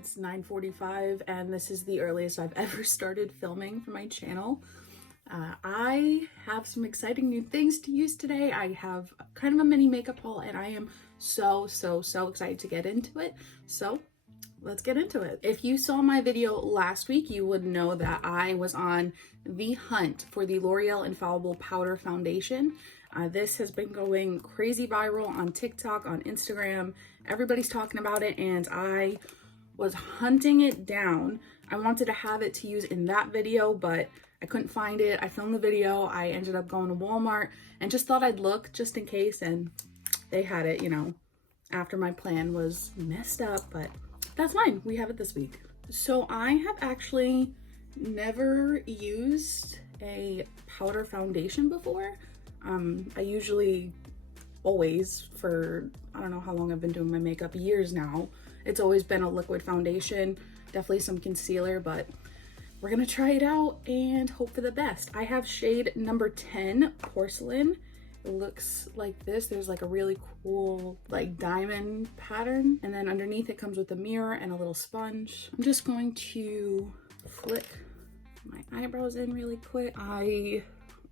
It's 9:45 and this is the earliest I've ever started filming for my channel. I have some exciting new things to use today. I have kind of a mini makeup haul and I am so excited to get into it. So let's get into it. If you saw my video last week, you would know that I was on the hunt for the L'Oreal Infallible Powder Foundation. This has been going crazy viral on TikTok, on Instagram. Everybody's talking about it and I was hunting it down. I wanted to have it to use in that video, but I couldn't find it. I filmed the video. I ended up going to Walmart and just thought I'd look just in case, and they had it, you know, after my plan was messed up, but that's fine. We have it this week. So I have actually never used a powder foundation before. I usually always, for I don't know how long I've been doing my makeup, years now, it's always been a liquid foundation, definitely some concealer, but we're gonna try it out and hope for the best. I have shade number 10, Porcelain. It looks like this. There's like a really cool like diamond pattern, and then underneath it comes with a mirror and a little sponge. I'm just going to flick my eyebrows in really quick. I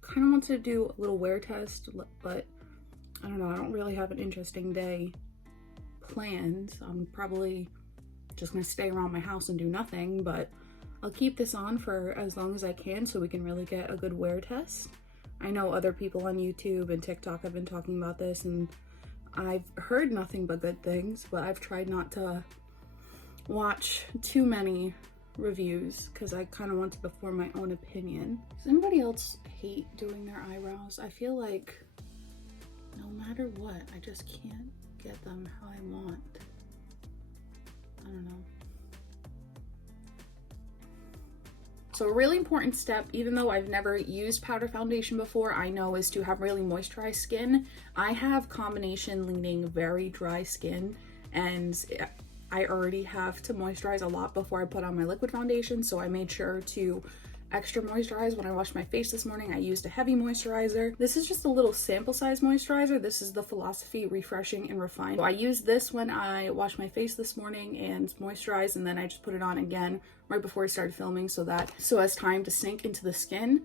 kind of want to do a little wear test, but I don't know, I don't really have an interesting day planned. I'm probably just gonna stay around my house and do nothing, but I'll keep this on for as long as I can so we can really get a good wear test. I know other people on YouTube and TikTok have been talking about this and I've heard nothing but good things, but I've tried not to watch too many reviews because I kind of want to form my own opinion. Does anybody else hate doing their eyebrows? I feel like no matter what, I just can't get them how I want. I don't know. So a really important step, even though I've never used powder foundation before, I know is to have really moisturized skin. I have combination leaning very dry skin and I already have to moisturize a lot before I put on my liquid foundation, so I made sure to extra moisturize. When I washed my face this morning, I used a heavy moisturizer. This is just a little sample size moisturizer. This is the Philosophy Refreshing and Refined. So I used this when I washed my face this morning and moisturized, and then I just put it on again right before I started filming so as time to sink into the skin.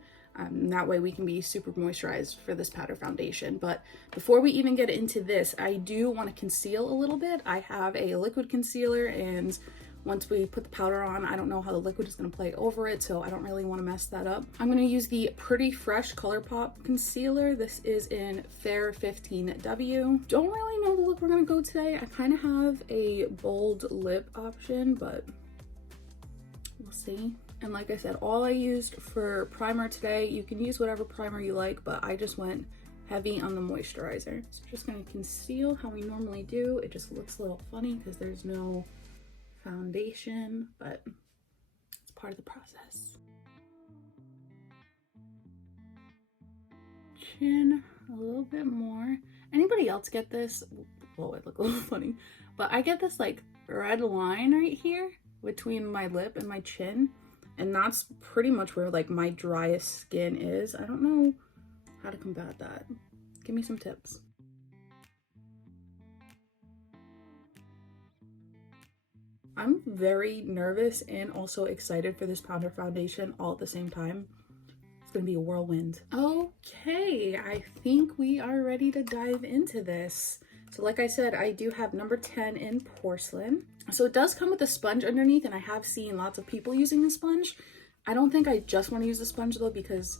That way we can be super moisturized for this powder foundation. But before we even get into this, I do want to conceal a little bit. I have a liquid concealer, and once we put the powder on, I don't know how the liquid is going to play over it, so I don't really want to mess that up. I'm going to use the Pretty Fresh Colourpop Concealer. This is in Fair 15W. Don't really know the look we're going to go today. I kind of have a bold lip option, but we'll see. And like I said, all I used for primer today, you can use whatever primer you like, but I just went heavy on the moisturizer. So just going to conceal how we normally do. It just looks a little funny because there's no foundation, but it's part of the process. Chin a little bit more. Anybody else get this? Whoa, I look a little funny, but I get this like red line right here between my lip and my chin, and that's pretty much where like my driest skin is. I don't know how to combat that. Give me some tips. I'm very nervous and also excited for this powder foundation all at the same time. It's gonna be a whirlwind. Okay, I think we are ready to dive into this. So like I said, I do have number 10 in Porcelain. So it does come with a sponge underneath, and I have seen lots of people using the sponge. I don't think I just want to use the sponge though, because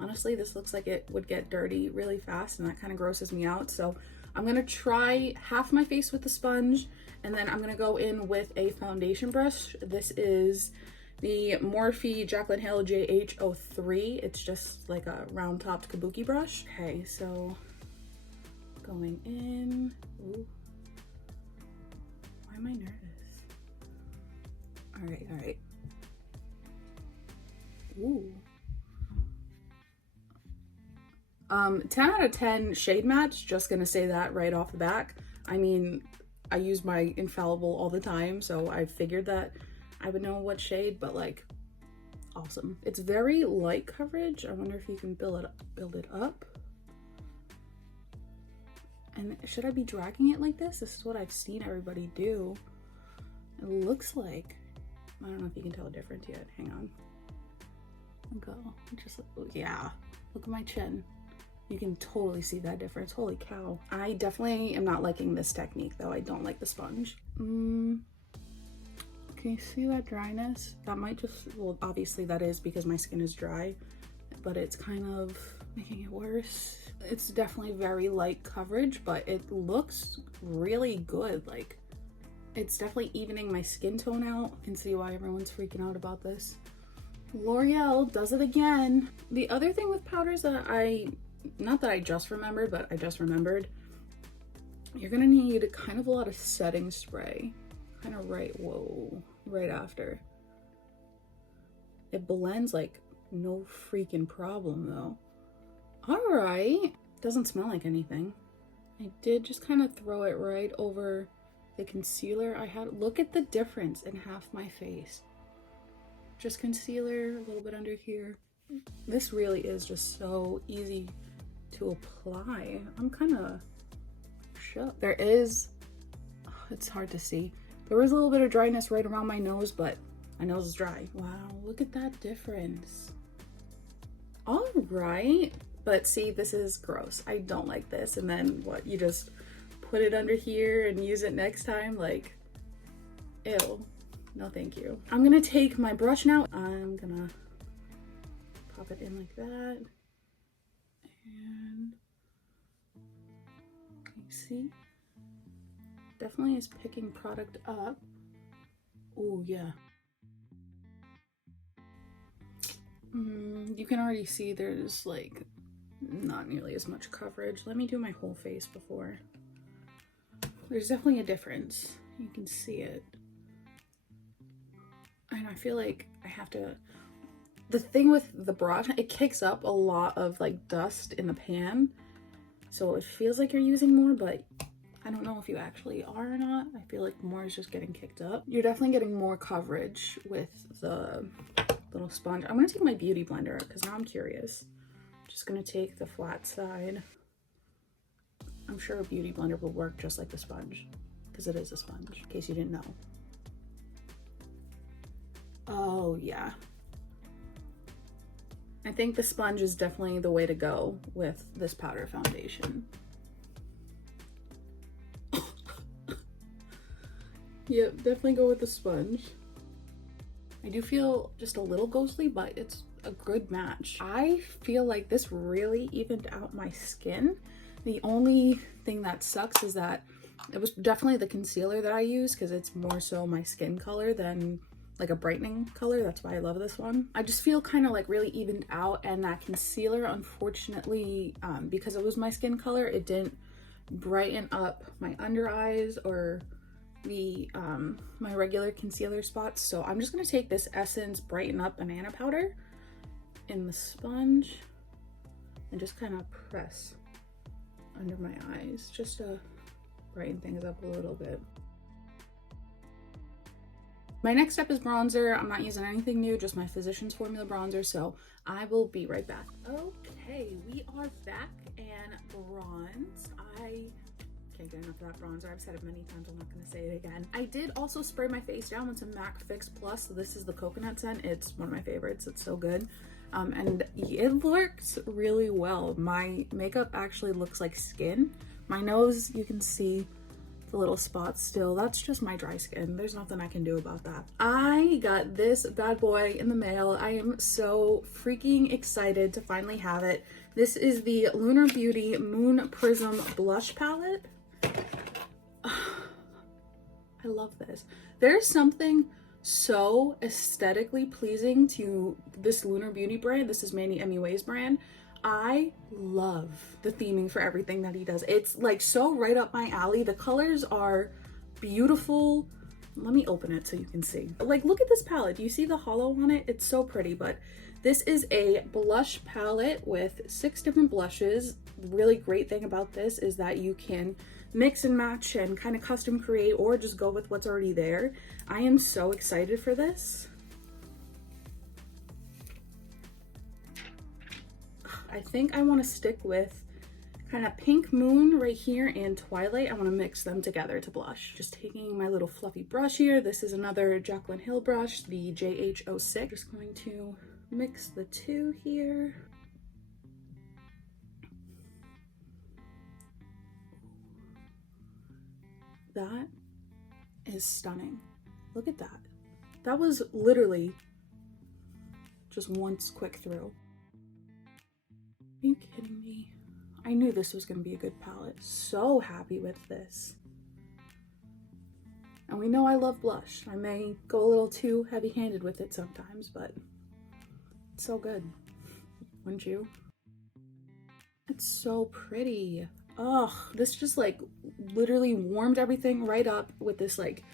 honestly, this looks like it would get dirty really fast and that kind of grosses me out. So I'm gonna try half my face with the sponge, and then I'm gonna go in with a foundation brush. This is the Morphe Jaclyn Hill JH03. It's just like a round topped kabuki brush. Okay, so going in. Ooh. Why am I nervous? All right. Ooh. 10 out of 10 shade match, just gonna say that right off the back. I mean, I use my Infallible all the time, so I figured that I would know what shade, but like, awesome. It's very light coverage. I wonder if you can build it up. And should I be dragging it like this? This is what I've seen everybody do. It looks like, I don't know if you can tell a difference yet. Hang on. Go. Just, yeah. Look at my chin. You can totally see that difference. Holy cow. I definitely am not liking this technique though. I don't like the sponge. Can you see that dryness? That might just, well, obviously that is because my skin is dry, but it's kind of making it worse. It's definitely very light coverage, but it looks really good. Like, it's definitely evening my skin tone out. You can see why everyone's freaking out about this. L'Oreal does it again. The other thing with powders that not that I just remembered, but I just remembered, you're gonna need kind of a lot of setting spray. Kind of right after. It blends like no freaking problem though. All right, doesn't smell like anything. I did just kind of throw it right over the concealer I had. Look at the difference in half my face. Just concealer, a little bit under here. This really is just so easy to apply. I'm kind of shook. There is, it's hard to see. There was a little bit of dryness right around my nose, but my nose is dry. Wow, look at that difference. All right, but see, this is gross. I don't like this. And then what, you just put it under here and use it next time? Like, ew. No, thank you. I'm gonna take my brush now. I'm gonna pop it in like that. And you see, definitely is picking product up. Oh yeah. You can already see there's like not nearly as much coverage. Let me do my whole face before. There's definitely a difference. You can see it. And I feel like I have to, the thing with the brush, it kicks up a lot of like dust in the pan. So it feels like you're using more, but I don't know if you actually are or not. I feel like more is just getting kicked up. You're definitely getting more coverage with the little sponge. I'm gonna take my beauty blender because now I'm curious. Just gonna take the flat side. I'm sure a beauty blender will work just like the sponge because it is a sponge, in case you didn't know. Oh yeah. I think the sponge is definitely the way to go with this powder foundation. Yep, definitely go with the sponge. I do feel just a little ghostly, but it's a good match. I feel like this really evened out my skin. The only thing that sucks is that it was definitely the concealer that I use because it's more so my skin color than like a brightening color. That's why I love this one. I just feel kind of like really evened out, and that concealer, unfortunately, because it was my skin color, it didn't brighten up my under eyes or the my regular concealer spots. So I'm just gonna take this Essence Brighten Up Banana Powder in the sponge and just kind of press under my eyes just to brighten things up a little bit. My next step is bronzer. I'm not using anything new, just my Physicians Formula bronzer, so I will be right back. Okay, we are back and bronzed. I can't get enough of that bronzer. I've said it many times, I'm not gonna say it again. I did also spray my face down with some MAC Fix Plus. So this is the coconut scent. It's one of my favorites. It's so good. And it works really well. My makeup actually looks like skin. My nose, you can see the little spots still. That's just my dry skin. There's nothing I can do about that. I got this bad boy in the mail. I am so freaking excited to finally have it. This is the Lunar Beauty Moon Prism Blush Palette. I love this. There's something so aesthetically pleasing to this Lunar Beauty brand. This is Manny MUA's brand. I love the theming for everything that he does. It's like so right up my alley. The colors are beautiful. Let me open it so you can see. Like, look at this palette. Do you see the hollow on it? It's so pretty. But this is a blush palette with 6 different blushes. The really great thing about this is that you can mix and match and kind of custom create, or just go with what's already there. I am so excited for this. I think I want to stick with kind of Pink Moon right here and Twilight. I want to mix them together to blush. Just taking my little fluffy brush here. This is another Jaclyn Hill brush, the JH06. Just going to mix the two here. That is stunning. Look at that. That was literally just once quick through. Are you kidding me? I knew this was going to be a good palette. So happy with this. And we know I love blush. I may go a little too heavy-handed with it sometimes, but it's so good. Wouldn't you? It's so pretty. Ugh, this just like literally warmed everything right up with this like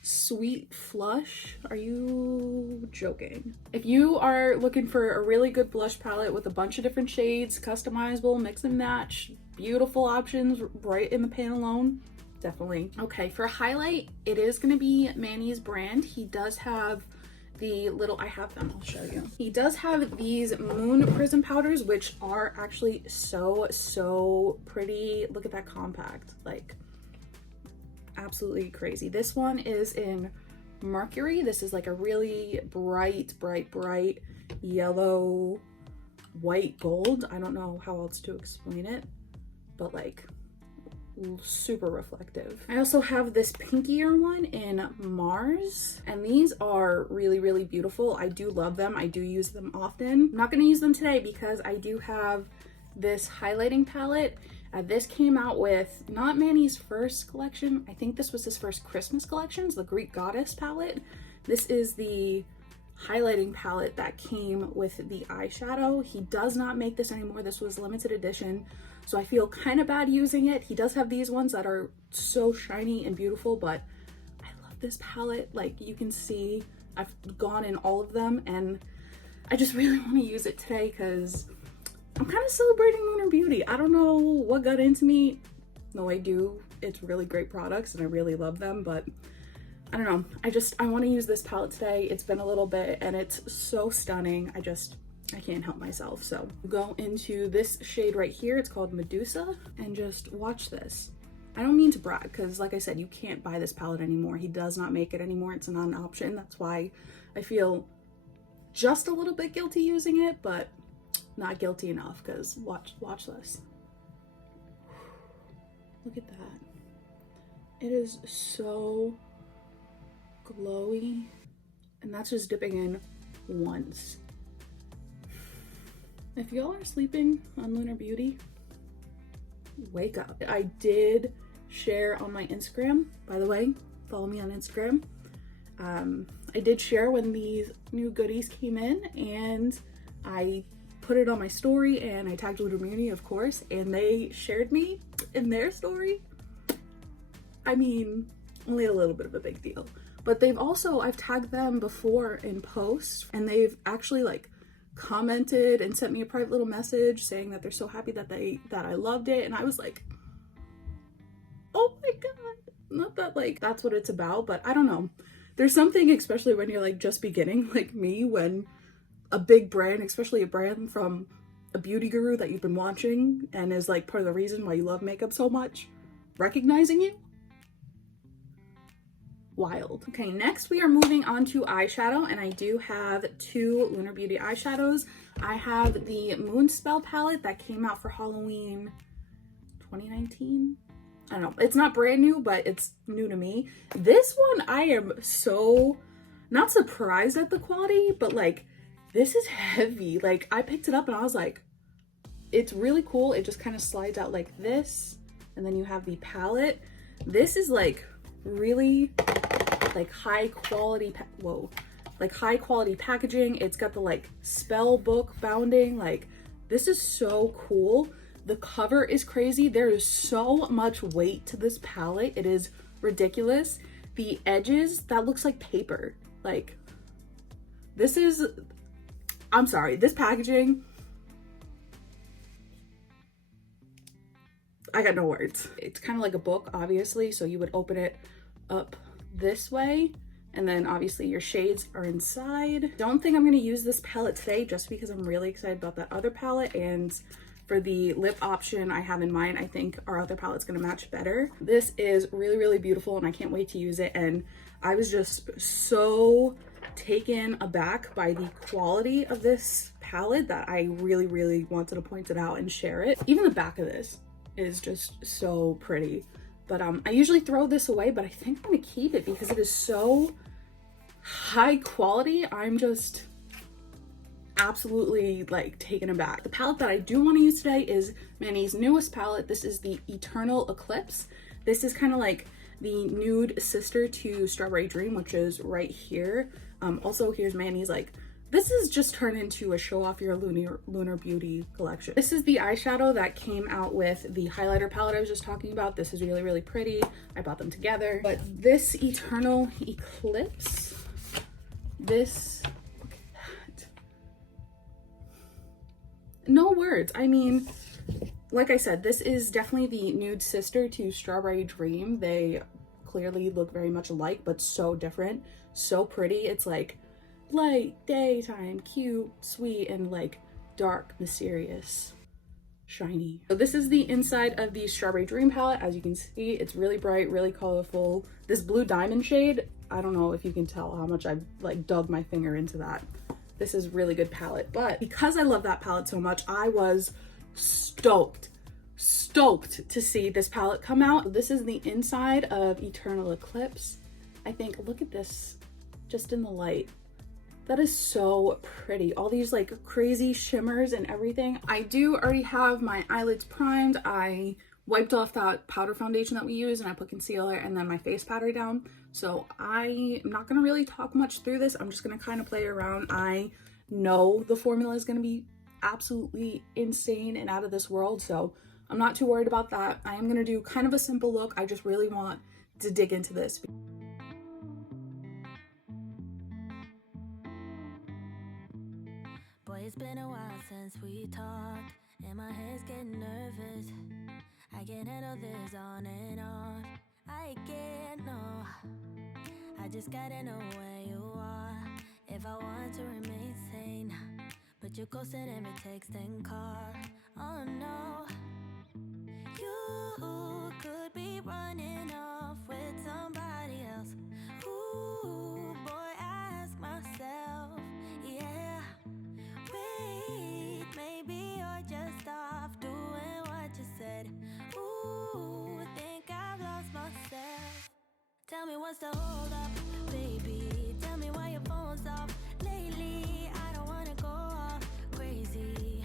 sweet flush. Are you joking? If you are looking for a really good blush palette with a bunch of different shades, customizable, mix and match, beautiful options right in the pan alone, definitely. Okay, for highlight, it is going to be Manny's brand. He does have the little, I have them, I'll show you. He does have these Moon Prism powders, which are actually so pretty. Look at that compact, like absolutely crazy. This one is in Mercury. This is like a really bright yellow, white gold. I don't know how else to explain it, but like super reflective. I also have this pinkier one in Mars, and these are really beautiful. I do love them. I do use them often. I'm not going to use them today because I do have this highlighting palette. This came out with not Manny's first collection. I think this was his first Christmas collections, the Greek Goddess palette. This is the highlighting palette that came with the eyeshadow. He does not make this anymore. This was limited edition, so I feel kind of bad using it. He does have these ones that are so shiny and beautiful, but I love this palette. Like you can see, I've gone in all of them, and I just really want to use it today because I'm kind of celebrating Lunar Beauty. I don't know what got into me. No, I do. It's really great products and I really love them, but I don't know. I want to use this palette today. It's been a little bit and it's so stunning. I can't help myself. So go into this shade right here. It's called Medusa, and just watch this. I don't mean to brag because like I said, you can't buy this palette anymore. He does not make it anymore. It's not an option. That's why I feel just a little bit guilty using it, but not guilty enough because watch this. Look at that. It is so glowy, and that's just dipping in once. If y'all are sleeping on Lunar Beauty, wake up. I did share on my Instagram, by the way, follow me on Instagram. I did share when these new goodies came in, and I put it on my story and I tagged Lunar Beauty, of course, and they shared me in their story. I mean, only a little bit of a big deal, but I've tagged them before in posts, and they've actually like commented and sent me a private little message saying that they're so happy that I loved it. And I was like, oh my god, not that like that's what it's about, but I don't know, there's something, especially when you're like just beginning like me, when a big brand, especially a brand from a beauty guru that you've been watching and is like part of the reason why you love makeup so much, recognizing you. Wild. Okay, next we are moving on to eyeshadow, and I do have two Lunar Beauty eyeshadows. I have the Moonspell palette that came out for Halloween 2019. I don't know, it's not brand new, but it's new to me. This one, I am so not surprised at the quality, but like this is heavy. Like I picked it up and I was like, it's really cool. It just kind of slides out like this, and then you have the palette. This is like really like high quality high quality packaging. It's got the like spell book bounding. Like this is so cool. The cover is crazy. There is so much weight to this palette. It is ridiculous. The edges, that looks like paper. Like this is, I'm sorry, this packaging, I got no words. It's kind of like a book, obviously, so you would open it up this way, and then obviously your shades are inside. Don't think I'm going to use this palette today just because I'm really excited about that other palette, and For the lip option I have in mind, I think our other palette's gonna match better. This is really, really beautiful and I can't wait to use it. And I was just so taken aback by the quality of this palette that I really, really wanted to point it out and share it. Even the back of this is just so pretty. But I usually throw this away, but I think I'm gonna keep it because it is so high quality. I'm just absolutely like taken aback. The palette that I do want to use today is Manny's newest palette. This is the Eternal Eclipse. This is kind of like the nude sister to Strawberry Dream, which is right here. Also, here's Manny's like, this is just turned into a show off your Lunar Beauty collection. This is the eyeshadow that came out with the highlighter palette I was just talking about. This is really, really pretty. I bought them together. But this Eternal Eclipse, this, look at that. No words. I mean, like I said, this is definitely the nude sister to Strawberry Dream. They clearly look very much alike, but so different, so pretty. It's like light, daytime, cute, sweet, and like dark, mysterious, shiny. So this is the inside of the Strawberry Dream palette. As you can see, it's really bright, really colorful. This blue diamond shade, I don't know if you can tell how much I've like dug my finger into that. This is really good palette, but because I love that palette so much, I was stoked to see this palette come out. This is the inside of Eternal Eclipse. I think, look at this just in the light. That is so pretty. All these like crazy shimmers and everything. I do already have my eyelids primed. I wiped off that powder foundation that we use and I put concealer and then my face powder down. So I'm not gonna really talk much through this. I'm just gonna kind of play around. I know the formula is gonna be absolutely insane and out of this world, so I'm not too worried about that. I am gonna do kind of a simple look. I just really want to dig into this. Boy, it's been a while since we talked, and my head's getting nervous. I can't handle this on and off. I can't, no. I just gotta know where you are if I want to remain sane. But you're ghosting every text and call. Oh no. You could be running off with somebody else. Ooh, boy, I ask myself, yeah. Wait, maybe you're just off doing what you said. Ooh, think I've lost myself. Tell me what's the hold up, baby. Tell me why your phone's off lately. I don't wanna go off crazy,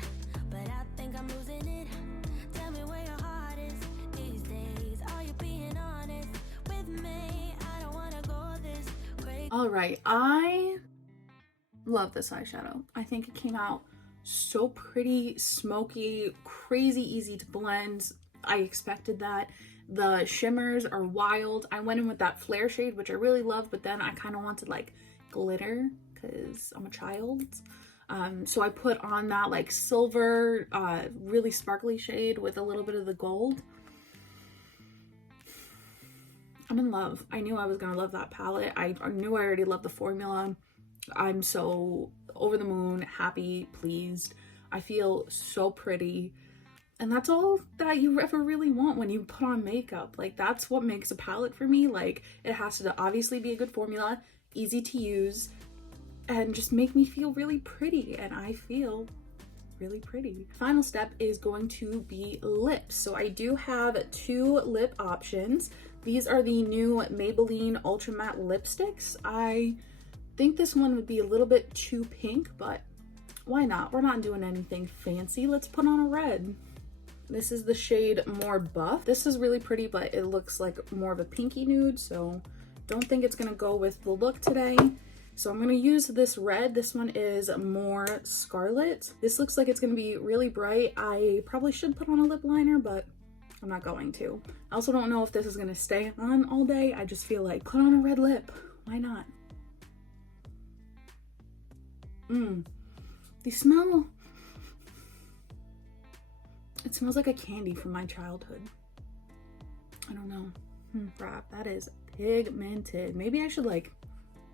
but I think I'm losing it. Tell me where your heart is these days. Are you being honest with me? I don't wanna go this crazy. All right, I love this eyeshadow. I think it came out so pretty, smoky, crazy easy to blend. I expected that. The shimmers are wild. I went in with that flare shade, which I really love, but then I kind of wanted like glitter because I'm a child. So I put on that like silver, really sparkly shade with a little bit of the gold. I'm in love. I knew I was gonna love that palette. I knew I already loved the formula. I'm so over the moon, happy, pleased. I feel so pretty. And that's all that you ever really want when you put on makeup. Like, that's what makes a palette for me. Like, it has to obviously be a good formula, easy to use, and just make me feel really pretty. And I feel really pretty. Final step is going to be lips. So I do have two lip options. These are the new Maybelline Ultra Matte lipsticks. I think this one would be a little bit too pink, but why not? We're not doing anything fancy. Let's put on a red. This is the shade More Buff. This is really pretty, but it looks like more of a pinky nude, so don't think it's gonna go with the look today. So I'm gonna use this red. This one is More Scarlett. This looks like it's gonna be really bright. I probably should put on a lip liner, but I'm not going to. I also don't know if this is gonna stay on all day. I just feel like put on a red lip. Why not? They smell. It smells like a candy from my childhood. I don't know. Crap, that is pigmented. Maybe I should like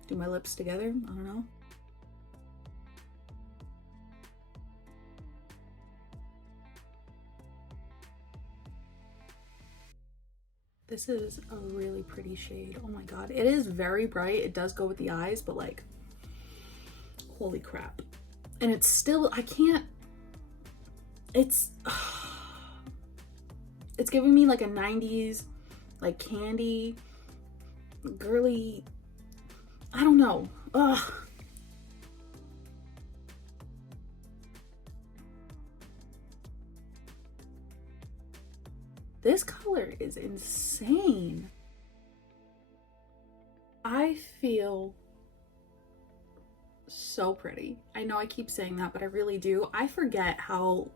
do my lips together. I don't know. This is a really pretty shade. Oh my god. It is very bright. It does go with the eyes, but like, holy crap. And it's still, I can't, it's giving me like a 90s, like candy, girly, I don't know. Ugh. This color is insane. I feel so pretty. I know I keep saying that, but I really do. I forget how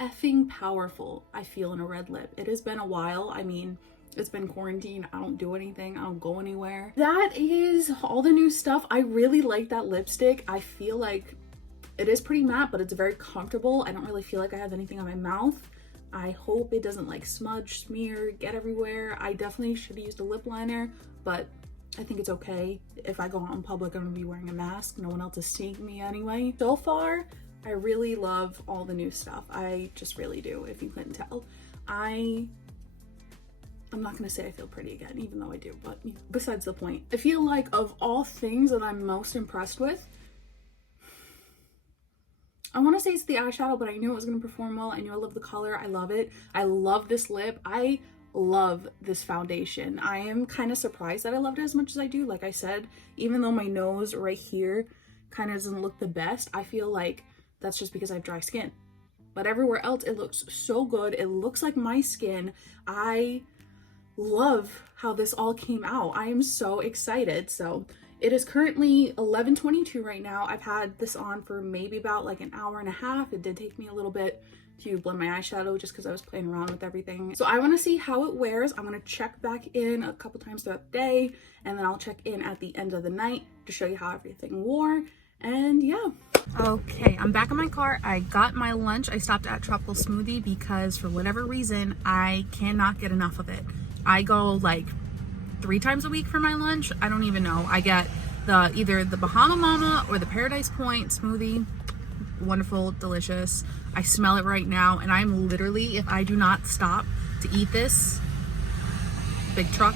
effing powerful I feel in a red lip. It has been a while. I mean, it's been quarantine. I don't do anything. I don't go anywhere. That is all the new stuff. I really like that lipstick. I feel like it is pretty matte, but it's very comfortable. I don't really feel like I have anything on my mouth. I hope it doesn't like smudge, smear, get everywhere. I definitely should have used a lip liner, but I think it's okay. If I go out in public, I'm gonna be wearing a mask. No one else is seeing me anyway. So far, I really love all the new stuff. I just really do, if you couldn't tell. I'm not gonna say I feel pretty again, even though I do, but besides the point. I feel like of all things that I'm most impressed with, I want to say it's the eyeshadow, but I knew it was going to perform well. I knew I love the color. I love it. I love this lip. I love this foundation. I am kind of surprised that I loved it as much as I do. Like I said, even though my nose right here kind of doesn't look the best, I feel like that's just because I have dry skin. But everywhere else, it looks so good. It looks like my skin. I love how this all came out. I am so excited. So it is currently 11:22 right now. I've had this on for maybe about like an hour and a half. It did take me a little bit to blend my eyeshadow just because I was playing around with everything. So I want to see how it wears. I'm going to check back in a couple times throughout the day, and then I'll check in at the end of the night to show you how everything wore. And yeah. Okay, I'm back in my car. I got my lunch. I stopped at Tropical Smoothie because for whatever reason, I cannot get enough of it. I go like 3 times a week for my lunch. I don't even know. I get either the Bahama Mama or the Paradise Point smoothie. Wonderful, delicious. I smell it right now, and I'm literally, if I do not stop to eat this big truck,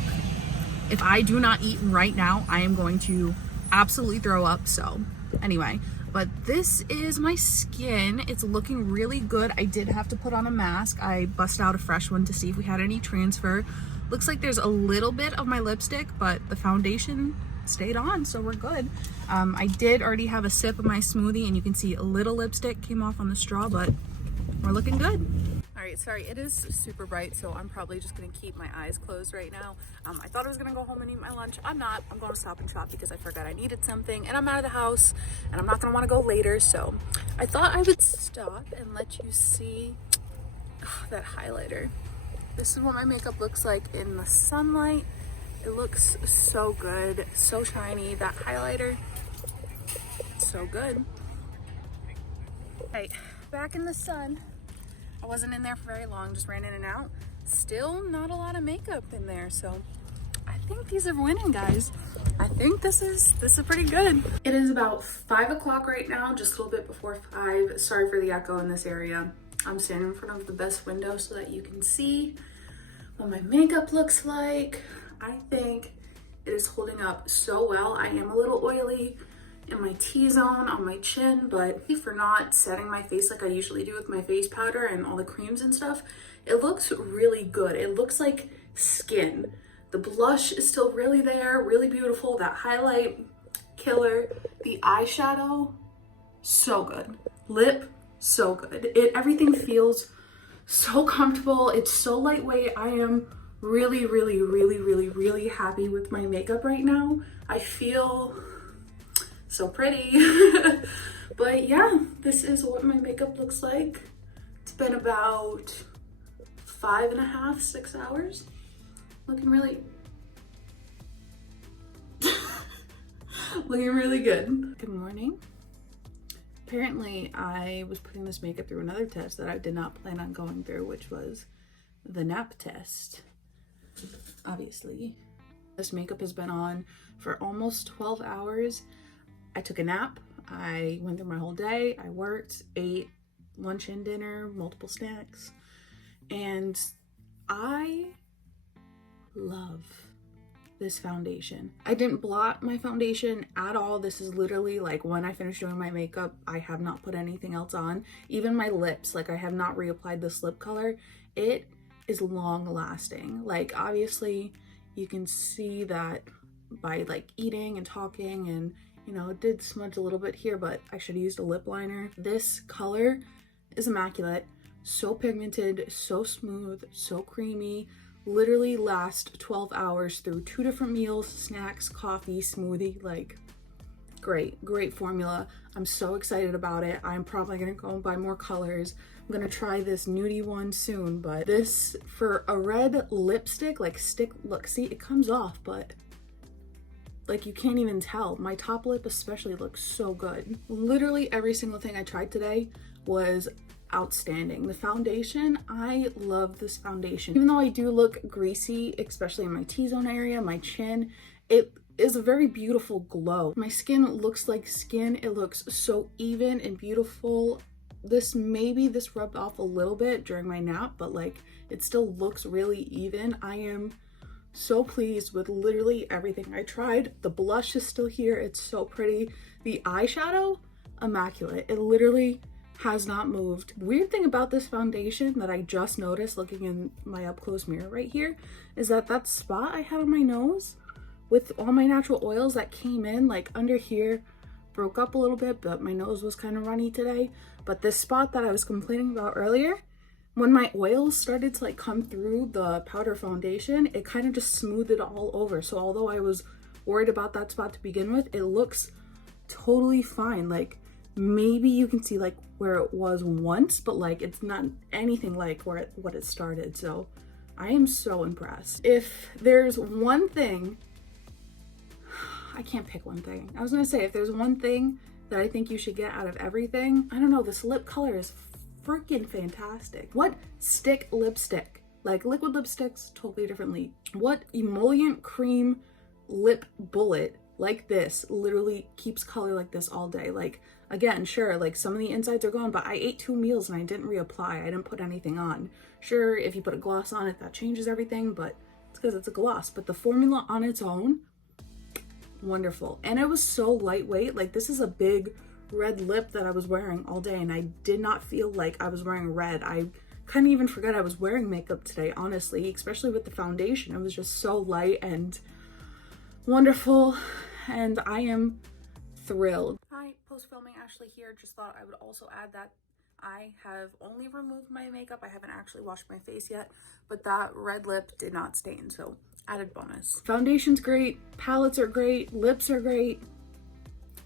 if I do not eat right now, I am going to absolutely throw up. So anyway, but this is my skin. It's looking really good. I did have to put on a mask. I busted out a fresh one to see if we had any transfer. Looks like there's a little bit of my lipstick, but the foundation stayed on, so we're good. I did already have a sip of my smoothie, and you can see a little lipstick came off on the straw, but we're looking good. All right, sorry, it is super bright, so I'm probably just gonna keep my eyes closed right now. I thought I was gonna go home and eat my lunch. I'm not. I'm going to Stop and Shop because I forgot I needed something, and I'm out of the house, and I'm not gonna wanna go later, so I thought I would stop and let you see that highlighter. This is what my makeup looks like in the sunlight. It looks so good, so shiny. That highlighter, so good. Right, back in the sun. I wasn't in there for very long, just ran in and out. Still not a lot of makeup in there, so I think these are winning, guys. I think this is pretty good. It is about 5 o'clock right now, just a little bit before 5. Sorry for the echo in this area. I'm standing in front of the best window so that you can see what my makeup looks like. I think it is holding up so well. I am a little oily in my T-zone on my chin, but for not setting my face like I usually do with my face powder and all the creams and stuff, it looks really good. It looks like skin. The blush is still really there, really beautiful. That highlight, killer. The eyeshadow, so good. Lip, so good. Everything feels so comfortable. It's so lightweight. I am really, really, really, really, really happy with my makeup right now. I feel so pretty. But yeah, this is what my makeup looks like. It's been about 5.5, 6 hours. Looking really looking really good. Good morning. Apparently I was putting this makeup through another test that I did not plan on going through, which was the nap test. Obviously, this makeup has been on for almost 12 hours. I took a nap. I went through my whole day. I worked, ate lunch and dinner, multiple snacks, and I love this foundation. I didn't blot my foundation at all. This is literally like when I finish doing my makeup, I have not put anything else on. Even my lips, like I have not reapplied this lip color. It is long lasting. Like obviously you can see that by like eating and talking, and you know, it did smudge a little bit here, but I should have used a lip liner. This color is immaculate. So pigmented, so smooth, so creamy. Literally last 12 hours through 2 different meals, snacks, coffee, smoothie. Like great formula. I'm so excited about it. I'm probably gonna go and buy more colors. I'm gonna try this nudie one soon, but this for a red lipstick, like stick, look, see, it comes off, but like you can't even tell. My top lip especially looks so good. Literally every single thing I tried today was outstanding. The foundation, I love this foundation. Even though I do look greasy, especially in my T-zone area, my chin, it is a very beautiful glow. My skin looks like skin. It looks so even and beautiful. This rubbed off a little bit during my nap, but like it still looks really even. I am so pleased with literally everything I tried. The blush is still here. It's so pretty. The eyeshadow, immaculate. It literally has not moved. Weird thing about this foundation that I just noticed looking in my up close mirror right here is that spot I had on my nose with all my natural oils that came in like under here broke up a little bit, but my nose was kind of runny today. But this spot that I was complaining about earlier, when my oils started to like come through the powder foundation, it kind of just smoothed it all over. So although I was worried about that spot to begin with, it looks totally fine. Like maybe you can see like where it was once, but like it's not anything like what it started. So I am so impressed. If there's one thing, I can't pick one thing. I was gonna say, if there's one thing that I think you should get out of everything, I don't know, this lip color is freaking fantastic. What stick lipstick, like liquid lipsticks, totally differently. What emollient cream lip bullet like this literally keeps color like this all day. Like again, sure, like some of the insides are gone, but I ate 2 meals and I didn't reapply. I didn't put anything on. Sure, if you put a gloss on it, that changes everything, but it's because it's a gloss. But the formula on its own, wonderful. And it was so lightweight. Like this is a big red lip that I was wearing all day, and I did not feel like I was wearing red. I kind of even forgot I was wearing makeup today, honestly, especially with the foundation. It was just so light and wonderful, and I am thrilled. Hi, post-filming Ashley here. Just thought I would also add that I have only removed my makeup. I haven't actually washed my face yet, but that red lip did not stain, so added bonus. Foundation's great, palettes are great, lips are great.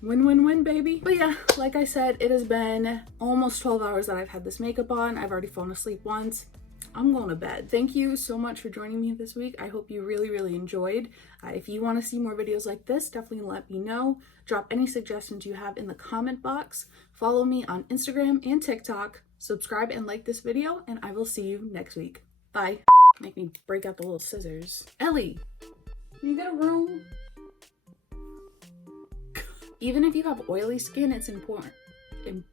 Win-win-win, baby. But yeah, like I said, it has been almost 12 hours that I've had this makeup on. I've already fallen asleep once. I'm going to bed. Thank you so much for joining me this week. I hope you really enjoyed. If you want to see more videos like this, definitely let me know. Drop any suggestions you have in the comment box. Follow me on Instagram and TikTok. Subscribe and like this video, and I will see you next week. Bye. Make me break out the little scissors. Ellie, you got a room? Even if you have oily skin, it's important. Do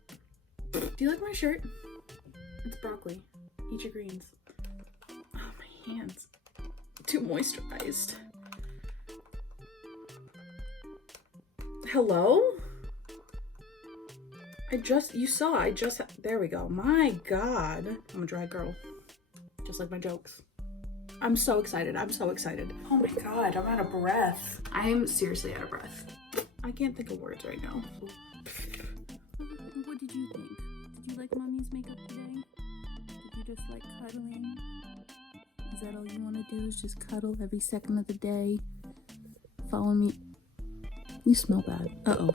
you like my shirt? It's broccoli. Eat your greens. Oh, my hands. Too moisturized. Hello? There we go. My God. I'm a dry girl. Just like my jokes. I'm so excited. Oh my God, I'm out of breath. I am seriously out of breath. I can't think of words right now. What did you think? Did you like mommy's makeup today? Did you just like cuddling? Is that all you want to do, is just cuddle every second of the day? Follow me. You smell bad. Uh-oh.